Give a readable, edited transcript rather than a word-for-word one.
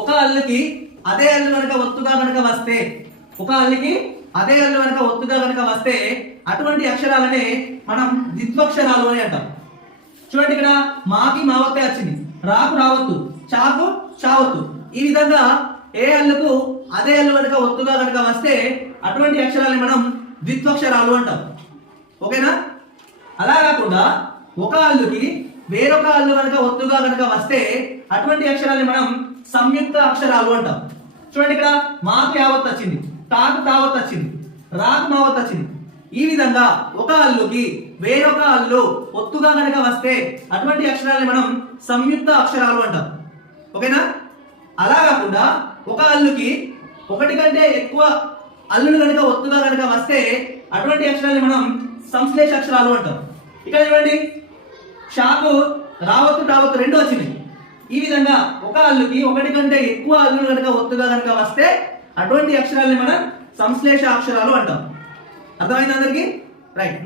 ఒక హల్లుకి అదే హల్లు కనుక ఒత్తుగా కనుక వస్తే, ఒక హల్లుకి అదే హల్లు కనుక ఒత్తుగా కనుక వస్తే అటువంటి అక్షరాలనే మనం ద్విత్వక్షరాలు అని అంటాం. చూడండి, ఇక్కడ మాకి మావత్తే వచ్చింది, రాకు రావత్తు, చాకు చావత్తు. ఈ విధంగా ఏ హల్లుకు అదే హల్లు కనుక ఒత్తుగా కనుక వస్తే అటువంటి అక్షరాలని మనం ద్విత్వక్షరాలు అంటాం. ఓకేనా? అలా కాకుండా ఒక హల్లుకి వేరొక హల్లు కనుక ఒత్తుగా కనుక వస్తే అటువంటి అక్షరాలని మనం సంయుక్త అక్షరాలు అంటాం. చూడండి, ఇక్కడ మాకు యావత్ వచ్చింది, తాకు తావత్ వచ్చింది, రాకు మావత్ వచ్చింది. ఈ విధంగా ఒక హల్లుకి వేరొక హల్లు ఒత్తుగా కనుక వస్తే అటువంటి అక్షరాలని మనం సంయుక్త అక్షరాలు అంటాం. ఓకేనా? అలా కాకుండా ఒక హల్లుకి ఒకటి కంటే ఎక్కువ హల్లులు కనుక ఒత్తుగా కనుక వస్తే అటువంటి అక్షరాలని మనం సంశ్లేష అక్షరాలు అంటాం. ఇక్కడ చూడండి, షాకు రావత్తు టావత్తు రెండు వచ్చినాయి. ఈ విధంగా ఒక హల్లుకి ఒకటి కంటే ఎక్కువ హల్లులు కనుక ఒత్తుగా కనుక వస్తే అటువంటి అక్షరాలని మనం సంశ్లేష అక్షరాలు అంటాం. అర్థమైంది అందరికి? రైట్.